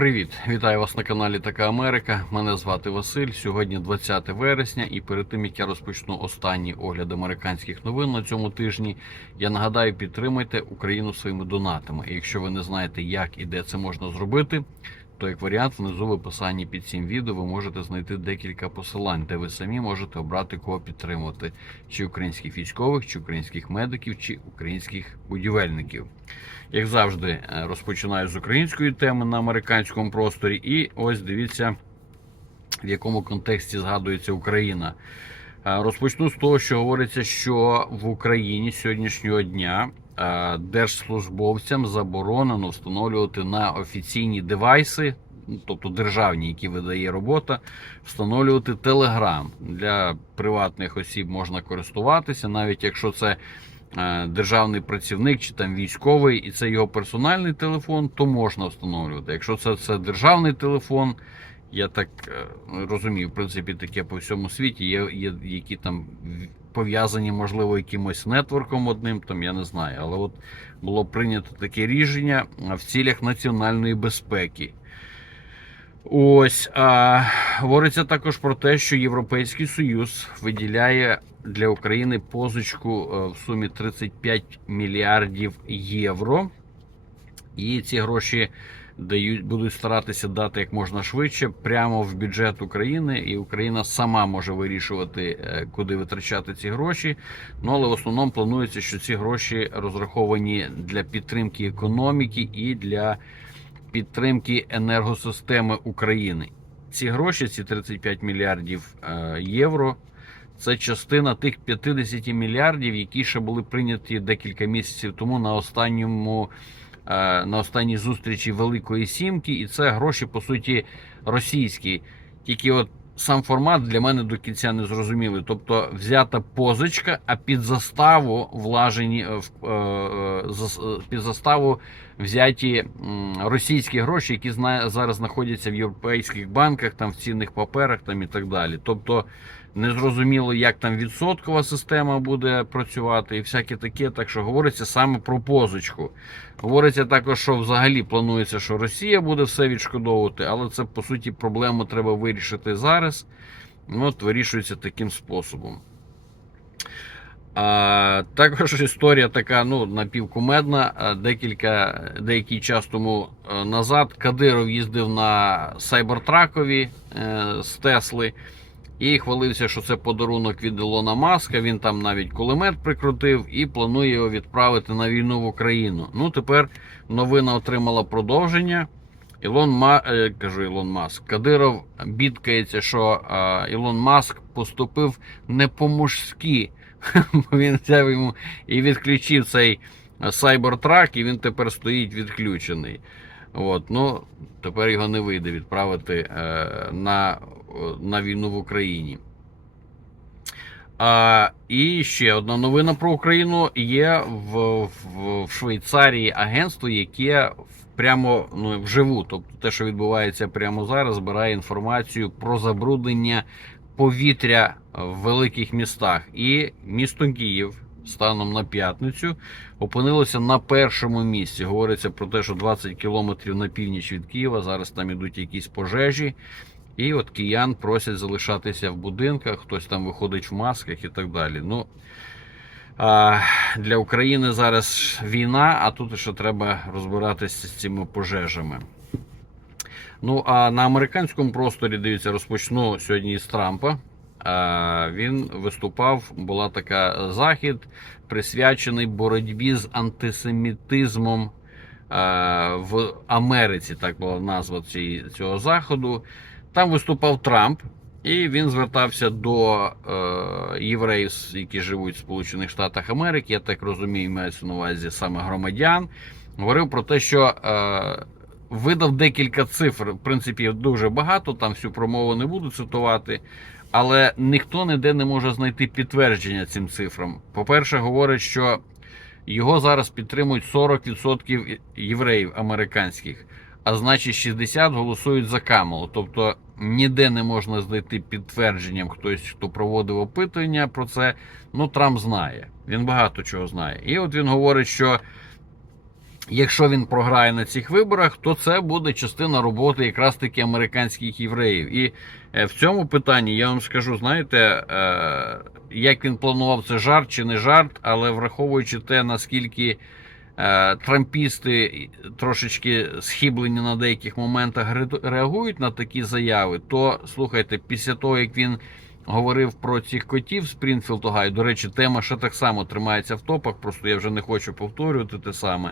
Привіт, вітаю вас на каналі Така Америка. Мене звати Василь. Сьогодні 20 вересня, і перед тим як я розпочну останній огляд американських новин на цьому тижні, я нагадаю, підтримайте Україну своїми донатами. І якщо ви не знаєте, як і де це можна зробити, то як варіант внизу в описанні під цим відео ви можете знайти декілька посилань, де ви самі можете обрати кого підтримувати: чи українських військових, чи українських медиків, чи українських будівельників. Як завжди, е, розпочинаю з української теми на американському просторі. І ось дивіться, в якому контексті згадується Україна. Е, Розпочну з того, що говориться, що в Україні сьогоднішнього дня держслужбовцям заборонено встановлювати на офіційні девайси, ну, тобто державні, які видає робота, встановлювати Telegram. Для приватних осіб можна користуватися, навіть якщо це е, державний працівник чи там військовий, і це його персональний телефон, то можна встановлювати. Якщо це, це державний телефон, я так е, розумію, в принципі, таке по всьому світі. Є, є які там пов'язані, можливо, якимось нетворком одним, там я не знаю. Але от було прийнято таке рішення в цілях національної безпеки. Ось а, говориться також про те, що Європейський Союз виділяє для України позичку е, в сумі 35 мільярдів євро. І ці гроші дають, будуть старатися дати як можна швидше прямо в бюджет України, і Україна сама може вирішувати, е, куди витрачати ці гроші. Ну але в основному планується, що ці гроші розраховані для підтримки економіки і для підтримки енергосистеми України. Ці гроші, ці 35 мільярдів е, євро. Це частина тих 50 мільярдів, які ще були прийняті декілька місяців тому на останньому на останній зустрічі Великої Сімки, і це гроші по суті російські. Тільки от сам формат для мене до кінця не зрозумілий. Тобто взята позичка, а під заставу влажені е, е, е, е, під заставу взяті російські гроші, які зараз знаходяться в європейських банках, там в цінних паперах там і так далі. Тобто незрозуміло, як там відсоткова система буде працювати, і всяке таке. Так що говориться саме про позичку. Говориться також, що взагалі планується, що Росія буде все відшкодовувати, але це по суті проблему треба вирішити зараз. Ну, от вирішується таким способом. А, також історія така, ну, напівкумедна. Декілька, деякий час тому е, назад Кадиров їздив на сайбертракові е, з Тесли і хвалився, що це подарунок від Ілона Маска. Він там навіть кулемет прикрутив і планує його відправити на війну в Україну. Ну, тепер новина отримала продовження. Ілон Ма... е, кажу Ілон Маск. Кадиров бідкається, що е, Ілон Маск поступив не по-мужськи. Він взяв йому і відключив цей сайбертрак, і він тепер стоїть відключений. От, ну, тепер його не вийде відправити е, на, на війну в Україні. А, і ще одна новина про Україну є в, в, в Швейцарії агентство, яке прямо ну, вживу, тобто те, що відбувається прямо зараз, збирає інформацію про забруднення повітря в великих містах. І місто Київ станом на п'ятницю опинилося на першому місці. Говориться про те, що 20 кілометрів на північ від Києва зараз там ідуть якісь пожежі. І от киян просять залишатися в будинках, хтось там виходить в масках і так далі. Ну, для України зараз війна, а тут ще треба розбиратися з цими пожежами. Ну, а на американському просторі, дивіться, розпочну сьогодні з Трампа. А, Він виступав, була така захід, присвячений боротьбі з антисемітизмом в Америці. Так була назва цього заходу. Там виступав Трамп, і він звертався до е, євреїв, які живуть в Сполучених Штатах Америки. Я так розумію, мається на увазі саме громадян. Говорив про те, що е, видав декілька цифр. В принципі, дуже багато. Там всю промову не буду цитувати. Але ніхто ніде не може знайти підтвердження цим цифрам. По-перше, говорить, що його зараз підтримують 40% євреїв американських, а значить 60 голосують за Камалу. Тобто ніде не можна знайти підтвердженням хтось, хто проводив опитування про це. Ну, Трамп знає. Він багато чого знає. І от він говорить, що якщо він програє на цих виборах, то це буде частина роботи якраз таки американських євреїв. І е, в цьому питанні я вам скажу, знаєте, е, як він планував це жарт чи не жарт, але враховуючи те, наскільки е, трампісти трошечки схиблені на деяких моментах ре- реагують на такі заяви, то слухайте, після того як він говорив про цих котів Спрінфілд Огайо, до речі, тема ще так само тримається в топах, просто я вже не хочу повторювати те саме.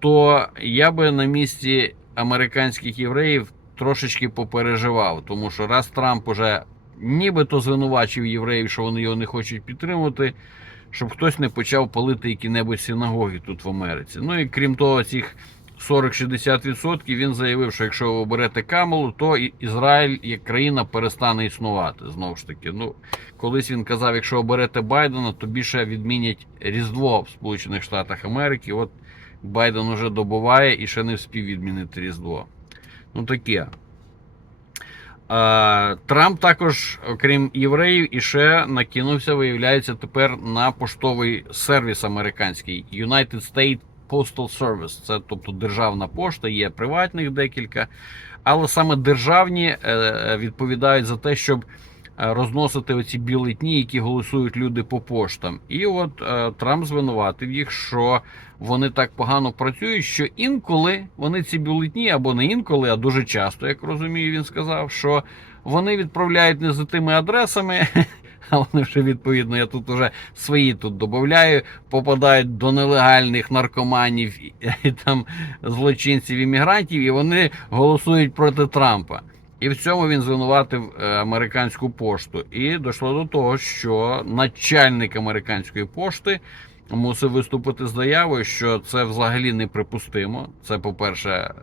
То я би на місці американських євреїв трошечки попереживав, тому що раз Трамп уже нібито звинувачив євреїв, що вони його не хочуть підтримувати, щоб хтось не почав палити які-небудь синагоги тут в Америці. Ну і крім того, цих 40-60% він заявив, що якщо ви оберете Камелу, то Ізраїль як країна перестане існувати. Знову ж таки, ну колись він казав, якщо оберете Байдена, то більше відмінять Різдво в Сполучених Штатах Америки. От Байден уже добуває і ще не вспів відмінити Різдво. Ну таке. Е, Трамп також, окрім євреїв, іще накинувся, виявляється, тепер на поштовий сервіс американський United States Postal Service. Це тобто державна пошта, є приватних декілька, але саме державні е, відповідають за те, щоб е, розносити оці бюлетні, які голосують люди по поштам. І от е, Трамп звинуватив їх, що вони так погано працюють, що інколи вони ці бюлетні, або не інколи, а дуже часто, як розумію, він сказав, що вони відправляють не за тими адресами. А вони вже відповідно, я тут вже свої тут додаю, попадають до нелегальних наркоманів і там злочинців іммігрантів, і вони голосують проти Трампа. І в цьому він звинуватив е, американську пошту. І дійшло до того, що начальник американської пошти мусив виступити з заявою, що це взагалі неприпустимо. Це, по-перше,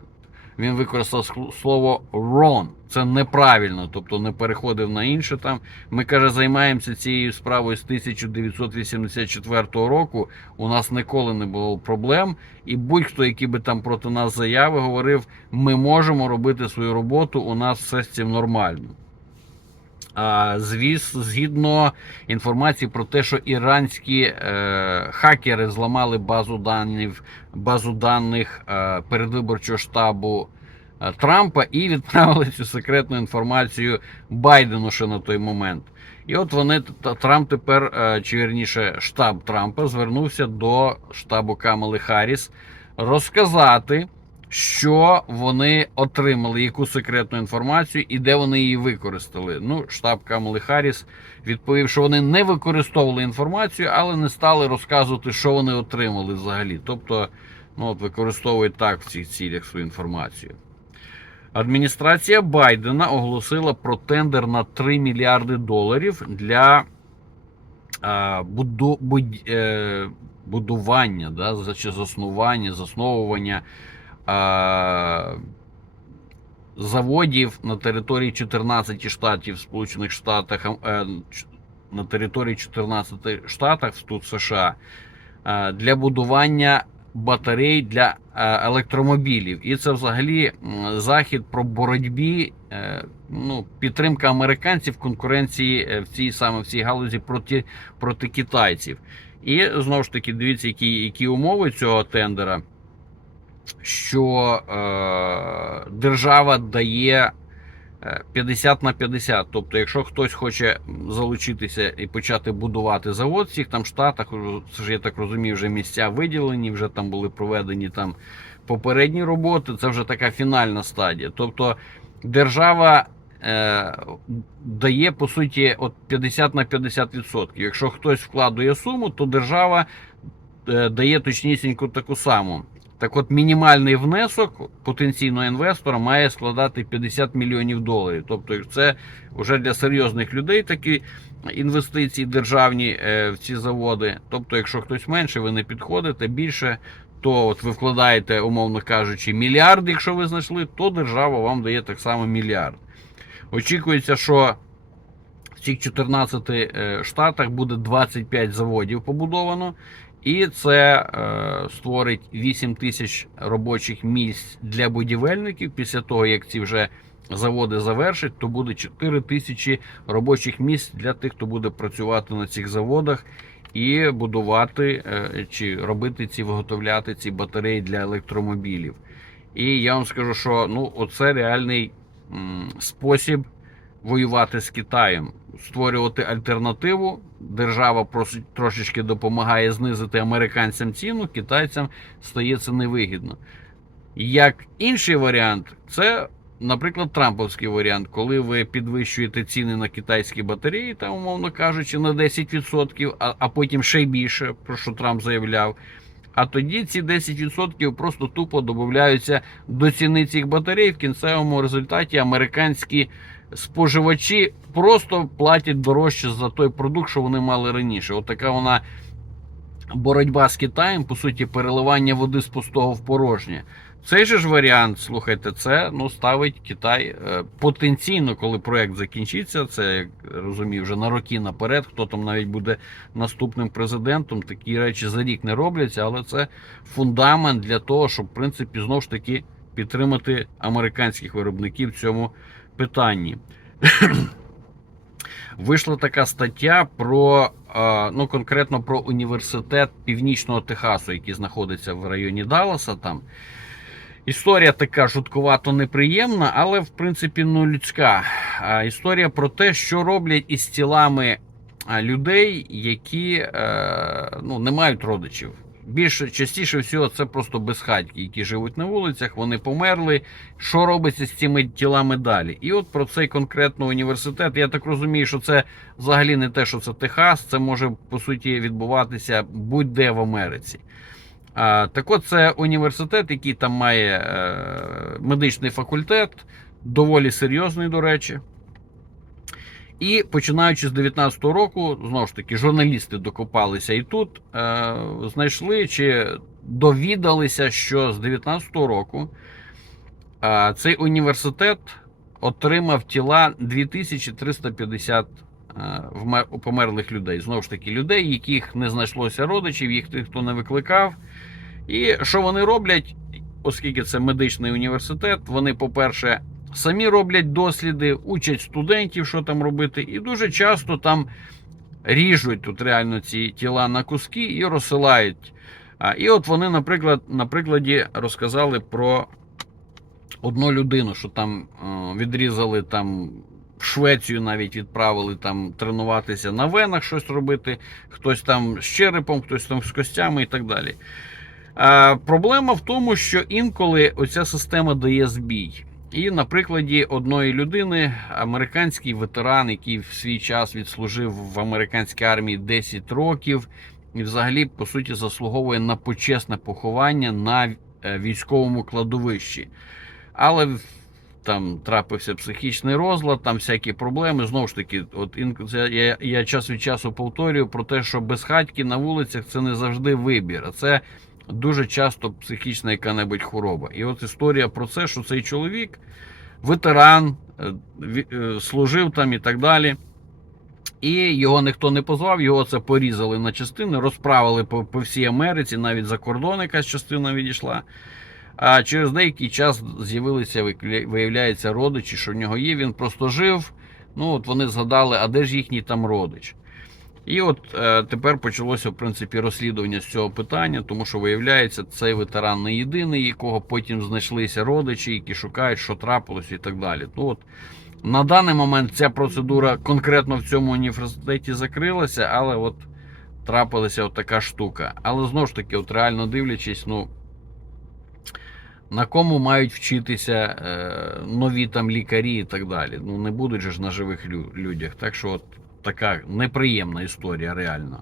він використав сл- слово wrong. Це неправильно, тобто не переходив на інше там. Ми каже, займаємося цією справою з 1984 року. У нас ніколи не було проблем. І будь-хто, який би там проти нас заяви говорив, ми можемо робити свою роботу. У нас все з цим нормально. Звіс, згідно інформації про те, що іранські е, хакери зламали базу даних, базу даних е, передвиборчого штабу е, Трампа і відправили цю секретну інформацію Байдену ще на той момент. І от вони Трамп тепер, е, чи вірніше, штаб Трампа звернувся до штабу Камали Харріс розказати, що вони отримали, яку секретну інформацію і де вони її використали. Ну, штаб Камали Харріс відповів, що вони не використовували інформацію, але не стали розказувати, що вони отримали взагалі. Тобто, ну от використовують так в цих цілях свою інформацію. Адміністрація Байдена оголосила про тендер на 3 мільярди доларів для а, буду, будь, е, будування, да, заснування, засновування заводів на території 14 штатів Сполучених Штатах, е, на території 14 штатах тут США е, для будування батарей для е, електромобілів. І це взагалі захід про боротьбі, ну, підтримка американців конкуренції в цій саме в цій галузі проти, проти китайців. І знову ж таки, дивіться, які, які умови цього тендера, що е, держава дає. е, 50 на 50. Тобто, якщо хтось хоче залучитися і почати будувати завод в цих там штатах, це ж я так розумію, вже місця виділені, вже там були проведені там попередні роботи. Це вже така фінальна стадія. Тобто держава е, дає по суті от 50 на 50%. Якщо хтось вкладує суму, то держава е, дає точнісінько таку саму. Так от мінімальний внесок потенційного інвестора має складати 50 мільйонів доларів. Тобто, це вже для серйозних людей такі інвестиції державні е, в ці заводи. Тобто, якщо хтось менше, ви не підходите більше, то от ви вкладаєте, умовно кажучи, мільярд, якщо ви знайшли, то держава вам дає так само мільярд. Очікується, що в цих 14 е, штатах буде 25 заводів побудовано. І це е, створить 8 тисяч робочих місць для будівельників. Після того, як ці вже заводи завершать, то буде 4 тисячі робочих місць для тих, хто буде працювати на цих заводах. і будувати е, чи робити ці виготовляти ці батареї для електромобілів. І я вам скажу, що ну, оце реальний м, спосіб воювати з Китаєм, створювати альтернативу. Держава просить трошечки допомагає знизити американцям ціну, китайцям стає це невигідно. Як інший варіант, це, наприклад, Трамповський варіант, коли ви підвищуєте ціни на китайські батареї, там, умовно кажучи, на 10%, а, а потім ще й більше, про що Трамп заявляв. А тоді ці 10% просто тупо додаються до ціни цих батарей. В кінцевому результаті американські споживачі просто платять дорожче за той продукт, що вони мали раніше. От вона боротьба з Китаєм, по суті, переливання води з пустого в порожнє. Цей же ж варіант, слухайте, це ну, ставить Китай е, потенційно, коли проект закінчиться. Це як розумію, вже на роки наперед. Хто там навіть буде наступним президентом. Такі речі за рік не робляться, але це фундамент для того, щоб в принципі знову ж таки підтримати американських виробників в цьому питанні. Вийшла така стаття про е, ну конкретно про університет Північного Техасу, який знаходиться в районі Далласа. Там історія така жуткувато неприємна, але в принципі ну людська. Історія про те, що роблять із тілами людей, які е, ну, не мають родичів. Більше частіше всього це просто безхатьки, які живуть на вулицях, вони померли. Що робиться з цими тілами далі? І от про цей конкретно університет. Я так розумію, що це взагалі не те, що це Техас, це може по суті відбуватися будь-де в Америці. Так от це університет, який там має е, медичний факультет, доволі серйозний, до речі. І починаючи з 19-го року, знову ж таки, журналісти докопалися і тут е, знайшли чи довідалися, що з 19-го року е, цей університет отримав тіла 2350 е, померлих людей. Знову ж таки, людей, яких не знайшлося родичів, їх ніхто не викликав. І що вони роблять, оскільки це медичний університет, вони, по-перше, самі роблять досліди, учать студентів, що там робити, і дуже часто там ріжуть тут реально ці тіла на куски і розсилають. А, І от вони, наприклад, на прикладі розказали про одну людину, що там е, відрізали там. В Швецію навіть відправили там тренуватися на венах щось робити, хтось там з черепом, хтось там з костями і так далі. А, проблема в тому, що інколи оця система дає збій. І на прикладі одної людини, американський ветеран, який в свій час відслужив в американській армії 10 років, і взагалі, по суті, заслуговує на почесне поховання на е, військовому кладовищі. Але там трапився психічний розлад, там всякі проблеми. Знову ж таки, от я, я час від часу повторюю про те, що безхатьки на вулицях це не завжди вибір, а це дуже часто психічна яка-небудь хвороба. І от історія про це, що цей чоловік, ветеран, е, е, служив там і так далі. І його ніхто не позвав, його це порізали на частини, розправили по, по всій Америці, навіть за кордон якась частина відійшла. А через деякий час з'явилися, виявляється, родичі, що в нього є. Він просто жив. Ну, от вони згадали, а де ж їхній там родич? І от е, тепер почалося в принципі розслідування з цього питання, тому що виявляється, цей ветеран не єдиний, якого потім знайшлися родичі, які шукають, що трапилось і так далі. Ну, от, на даний момент ця процедура конкретно в цьому університеті закрилася, але от трапилася от така штука. Але знову ж таки, от реально дивлячись, ну. На кому мають вчитися е, нові там лікарі і так далі. Ну не будуть ж на живих лю- людях. Так що от така неприємна історія, реально.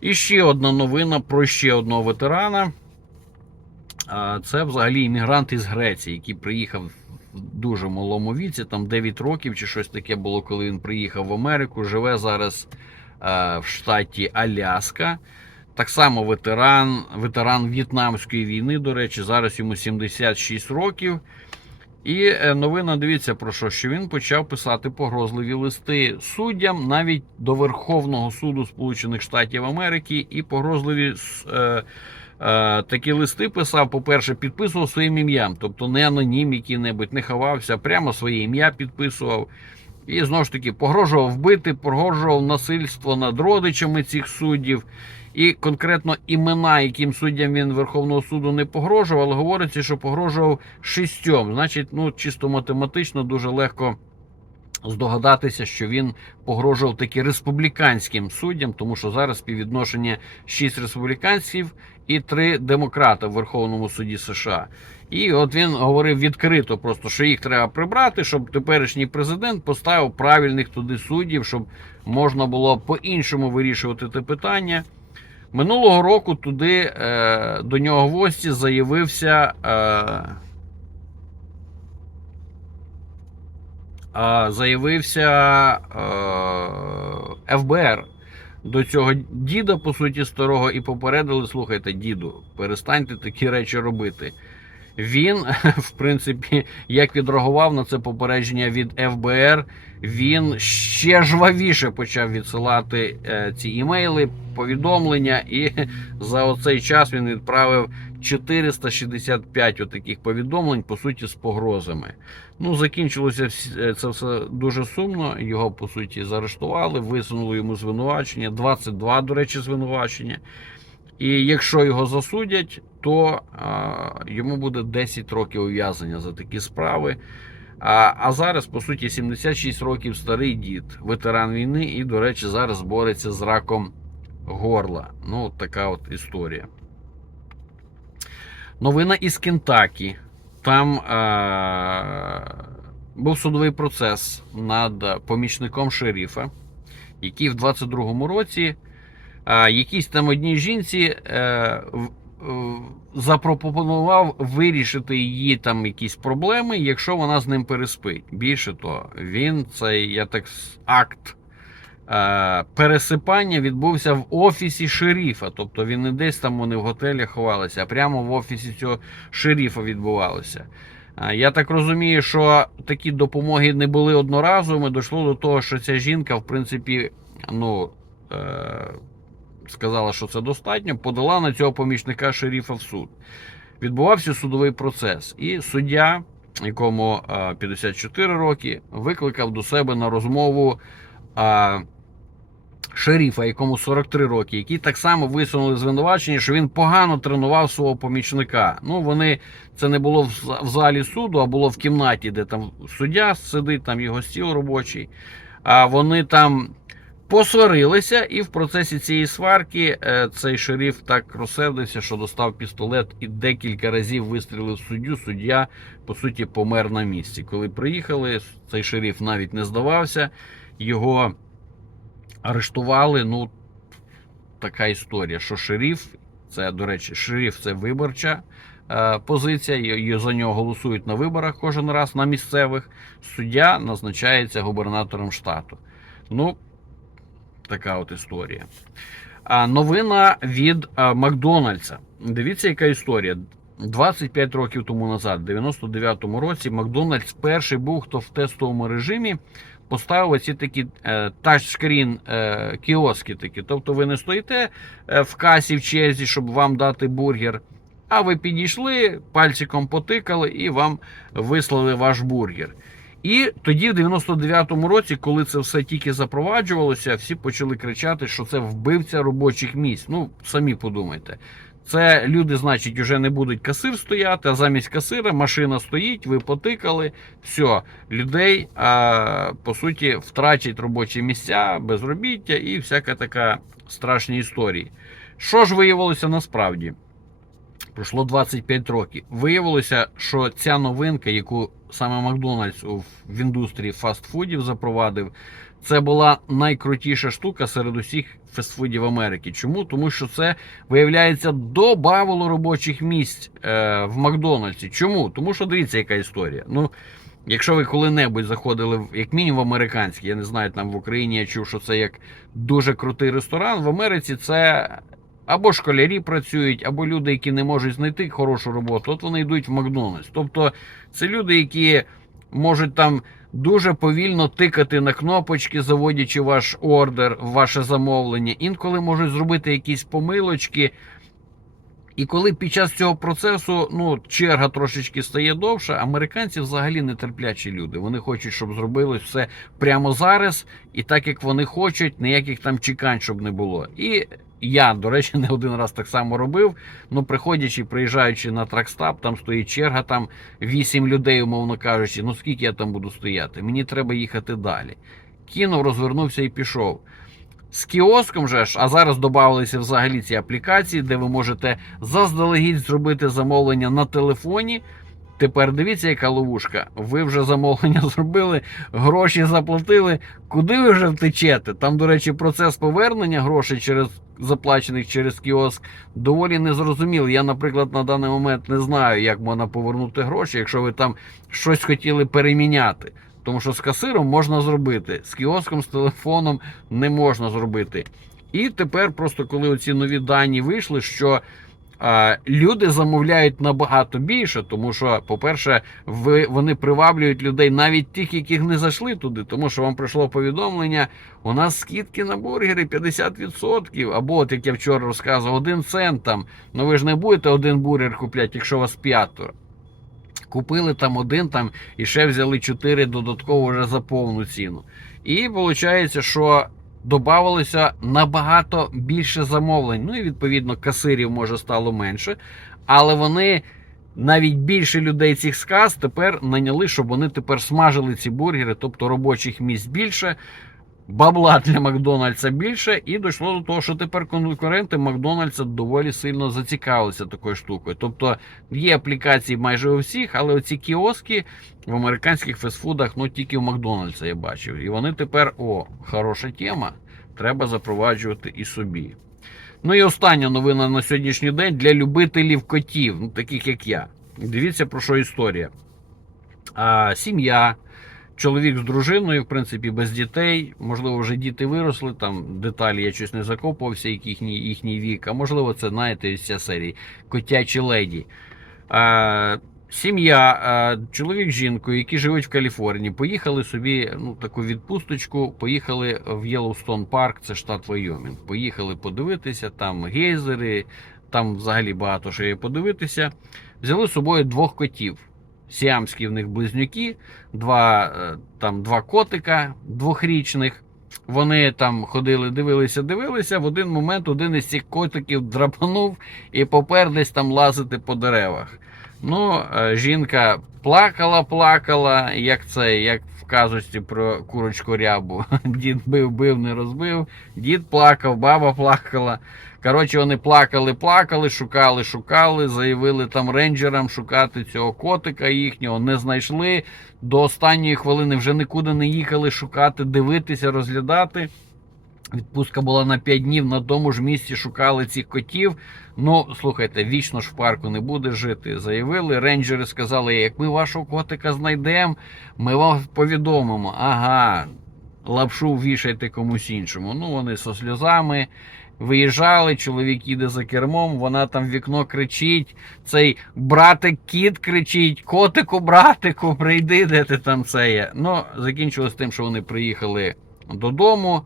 І ще одна новина про ще одного ветерана. Це взагалі іммігрант із Греції, який приїхав в дуже малому віці, там 9 років чи щось таке було, коли він приїхав в Америку. Живе зараз е, в штаті Аляска. Так само ветеран, ветеран В'єтнамської війни, до речі, зараз йому 76 років. І е, новина дивіться про що, що він почав писати погрозливі листи суддям навіть до Верховного суду Сполучених Штатів Америки, і погрозливі е, е, такі листи писав, по-перше, підписував своїм ім'ям, тобто не анонім який-небудь, не ховався, прямо своє ім'я підписував. І знову ж таки погрожував вбити, погрожував насильство над родичами цих суддів. І конкретно імена, яким суддям він Верховного суду не погрожував, але говориться, що погрожував шістьом. Значить, ну чисто математично дуже легко здогадатися, що він погрожував таки республіканським суддям, тому що зараз співвідношення 6 республіканців і 3 демократа в Верховному суді США. І от він говорив відкрито, просто що їх треба прибрати, щоб теперішній президент поставив правильних туди суддів, щоб можна було по-іншому вирішувати те питання. Минулого року туди е, до нього в гості заявився. Е, заявився е, ФБР до цього діда, по суті, старого, і попередили: слухайте, діду, перестаньте такі речі робити. Він, в принципі, як відреагував на це попередження від ФБР, він ще жвавіше почав відсилати е, ці імейли, повідомлення, і за оцей час він відправив 465 отаких повідомлень, по суті, з погрозами. Ну, закінчилося е, це все дуже сумно. Його по суті заарештували, висунули йому звинувачення, 22, до речі, звинувачення. І якщо його засудять, то а, йому буде 10 років ув'язнення за такі справи. А, а зараз, по суті, 76 років старий дід, ветеран війни, і, до речі, зараз бореться з раком горла. Ну, от така от історія. Новина із Кентакі. Там е- був судовий процес над помічником шерифа, який в 22-му році е- якійсь там одній жінці е- е, запропонував вирішити її там якісь проблеми, якщо вона з ним переспить. Більше того, він цей я так акт е, пересипання відбувся в офісі шерифа. Тобто він не десь там вони в готелі ховалися, а прямо в офісі цього шерифа відбувалося. Е, Я так розумію, що такі допомоги не були одноразовими. Дійшло до того, що ця жінка, в принципі, ну. Е, сказала, що це достатньо, подала на цього помічника шерифа в суд. Відбувався судовий процес, і суддя, якому е, 54 роки, викликав до себе на розмову е, шерифа, якому 43 роки, які так само висунули звинувачення, що він погано тренував свого помічника. Ну, вони це не було в залі суду, а було в кімнаті, де там суддя сидить, там його стіл робочий. А вони там посварилися, і в процесі цієї сварки е, цей шериф так розсердився, що достав пістолет і декілька разів вистрілив суддю. Суддя, по суті, помер на місці. Коли приїхали, цей шериф навіть не здавався, його арештували. Ну, така історія, що шериф, це, до речі, шериф це виборча е, позиція, за нього голосують на виборах кожен раз на місцевих. Суддя назначається губернатором штату. Ну, така от історія. Новина від Макдональдса. Дивіться, яка історія. 25 років тому назад, в 99-му році, Макдональдс перший був, хто в тестовому режимі поставив оці такі е, тачскрін е, кіоски. такі. Тобто ви не стоїте е, в касі в черзі, щоб вам дати бургер. А ви підійшли, пальчиком потикали і вам вислали ваш бургер. І тоді, в 99-му році, коли це все тільки запроваджувалося, всі почали кричати, що це вбивця робочих місць. Ну, самі подумайте. Це люди, значить, вже не будуть касир стояти, а замість касира машина стоїть, ви потикали, все, людей, а, по суті, втрачать робочі місця, безробіття і всяка така страшні історії. Що ж виявилося насправді? Пройшло 25 років. Виявилося, що ця новинка, яку саме Макдональдс в індустрії фастфудів запровадив, це була найкрутіша штука серед усіх фастфудів Америки. Чому? Тому що це, виявляється, добавило робочих місць е, в Макдональдсі. Чому? Тому що дивіться, яка історія. Ну, якщо ви коли-небудь заходили в як мінімум в американський, я не знаю, там в Україні я чув, що це як дуже крутий ресторан. В Америці це або школярі працюють, або люди, які не можуть знайти хорошу роботу, от вони йдуть в Макдональдс. Тобто це люди, які можуть там дуже повільно тикати на кнопочки, заводячи ваш ордер, ваше замовлення. Інколи можуть зробити якісь помилочки. І коли під час цього процесу ну, черга трошечки стає довша, американці взагалі нетерплячі люди. Вони хочуть, щоб зробили все прямо зараз, і так як вони хочуть, ніяких там чекань, щоб не було. І я, до речі, не один раз так само робив. Ну, приходячи, приїжджаючи на тракстап, там стоїть черга, там 8 людей, умовно кажучи, ну скільки я там буду стояти? Мені треба їхати далі. Кинув, розвернувся і пішов. З кіоском же ж, а зараз додавалися взагалі ці аплікації, де ви можете заздалегідь зробити замовлення на телефоні. Тепер дивіться, яка ловушка. Ви вже замовлення зробили, гроші заплатили. Куди ви вже втечете? Там, до речі, процес повернення грошей через заплачених через кіоск доволі незрозумілий. Я, наприклад, на даний момент не знаю, як можна повернути гроші, якщо ви там щось хотіли переміняти. Тому що з касиром можна зробити, з кіоском, з телефоном не можна зробити. І тепер, просто коли оці нові дані вийшли, що люди замовляють набагато більше, тому що, по-перше, вони приваблюють людей навіть тих, яких не зайшли туди, тому що вам прийшло повідомлення: у нас скидки на бургери 50%, або, от як я вчора розказував, один цент там. Ну ви ж не будете один бургер купляти, якщо вас п'ятеро. Купили там один там і ще взяли чотири додатково вже за повну ціну. І виходить, що додавалося набагато більше замовлень. Ну і відповідно касирів може стало менше. Але вони навіть більше людей цих сказ тепер наняли, щоб вони тепер смажили ці бургери, тобто робочих місць більше. Бабла для Макдональдса більше, і дійшло до того, що тепер конкуренти Макдональдса доволі сильно зацікавилися такою штукою. Тобто є аплікації майже у всіх, але оці кіоски в американських фастфудах ну тільки в Макдональдса я бачив. І вони тепер, о, хороша тема, треба запроваджувати і собі. Ну і остання новина на сьогоднішній день для любителів котів, ну таких як я. Дивіться про що історія. А, Сім'я. Чоловік з дружиною, в принципі, без дітей. Можливо, вже діти виросли. Там деталі я щось не закопувався, як їхній їхній вік. А можливо, це знаєте, з ця серії котячі леді. А, Сім'я, чоловік з жінкою, які живуть в Каліфорнії, поїхали собі ну, таку відпусточку. Поїхали в Єлоустон Парк, це штат Вайомінг. Поїхали подивитися, там гейзери, там взагалі багато що є подивитися. Взяли з собою двох котів сіамські в них близнюки, два, е, там, два котика двохрічних. Вони там ходили, дивилися, дивилися. В один момент один із цих котиків драпанув і попер десь там лазити по деревах. Ну, е, жінка плакала, плакала, як це, як в казочці про курочку рябу. Дід бив, бив, не розбив, дід плакав, баба плакала. Коротше, вони плакали, плакали, шукали, шукали, заявили там рейнджерам шукати цього котика їхнього, не знайшли. До останньої хвилини вже нікуди не їхали шукати, дивитися, розглядати. Відпустка була на 5 днів, на тому ж місці шукали цих котів. Ну, слухайте, вічно ж в парку не буде жити. Заявили. Рейнджери сказали, як ми вашого котика знайдемо, ми вам повідомимо. Ага, лапшу вішайте комусь іншому. Ну, вони зі сльозами. Виїжджали, чоловік їде за кермом, вона там в вікно кричить. Цей братик кіт кричить: Котику, братику, прийди, де ти там це є. Ну, закінчилось тим, що вони приїхали додому,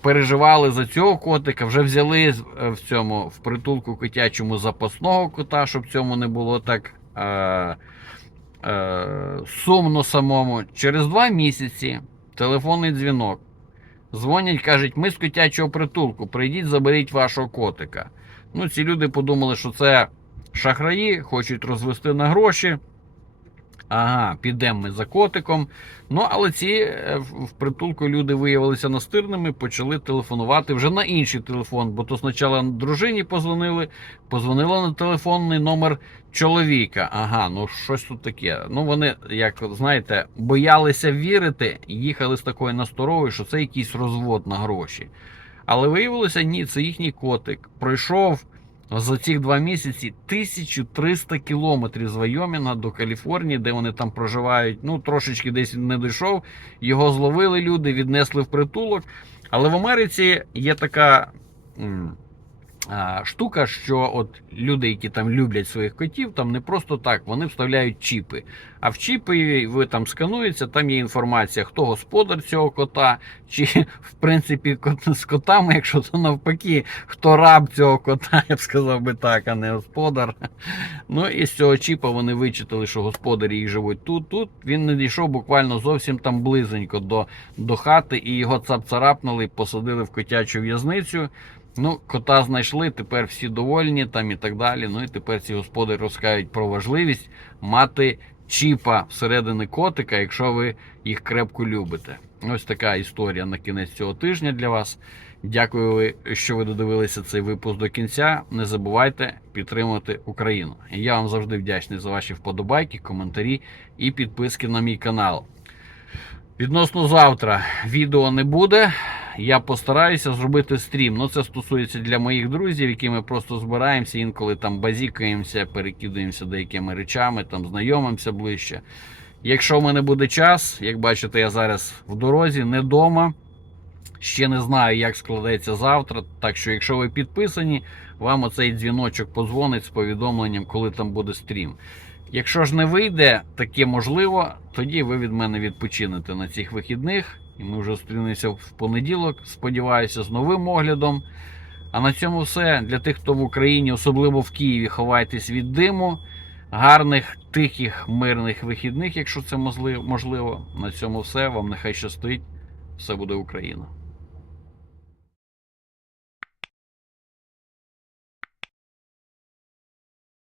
переживали за цього котика, вже взяли е, в цьому в притулку котячому запасного кота, щоб цьому не було так е, е, сумно самому. Через два місяці телефонний дзвінок. Дзвонять, кажуть, ми з котячого притулку, прийдіть, заберіть вашого котика. Ну, ці люди подумали, що це шахраї, хочуть розвести на гроші. Ага, підемо ми за котиком. Ну, але ці е, в притулку люди виявилися настирними, почали телефонувати вже на інший телефон, бо то спочатку дружині позвонили, позвонили на телефонний номер чоловіка. Ага, ну щось тут таке. Ну, вони, як знаєте, боялися вірити, їхали з такою насторогою, що це якийсь розвод на гроші. Але виявилося, ні, це їхній котик. Пройшов за ці два місяці 1300 кілометрів з Вайомінга до Каліфорнії, де вони там проживають. Ну, трошечки десь не дійшов. Його зловили люди, віднесли в притулок. Але в Америці є така штука, що от люди, які там люблять своїх котів, там не просто так, вони вставляють чіпи. А в чіпи ви там скануєте, там є інформація, хто господар цього кота, чи в принципі кот- з котами, якщо то навпаки, хто раб цього кота, я б сказав би так, а не господар. Ну і з цього чіпа вони вичитали, що господарі їх живуть тут. Тут він не дійшов буквально зовсім там близенько до, до хати, і його цап-царапнули, посадили в котячу в'язницю. Ну, кота знайшли, тепер всі довольні там і так далі. Ну і тепер ці господарі розкажуть про важливість мати чіпа всередині котика, якщо ви їх крепко любите. Ось така історія на кінець цього тижня для вас. Дякую, що ви додивилися цей випуск до кінця. Не забувайте підтримувати Україну. Я вам завжди вдячний за ваші вподобайки, коментарі і підписки на мій канал. Відносно завтра відео не буде. Я постараюся зробити стрім. Ну, це стосується для моїх друзів, які ми просто збираємося, інколи там базікаємося, перекидаємося деякими речами, там знайомимося ближче. Якщо в мене буде час, як бачите, я зараз в дорозі, не вдома. Ще не знаю, як складеться завтра. Так що, якщо ви підписані, вам оцей дзвіночок подзвонить з повідомленням, коли там буде стрім. Якщо ж не вийде, таке можливо, тоді ви від мене відпочинете на цих вихідних. І ми вже зустрінемося в понеділок. Сподіваюся, з новим оглядом. А на цьому все. Для тих, хто в Україні, особливо в Києві, ховайтесь від диму. Гарних, тихих, мирних вихідних, якщо це можливо. На цьому все. Вам нехай щастить. Все буде Україна.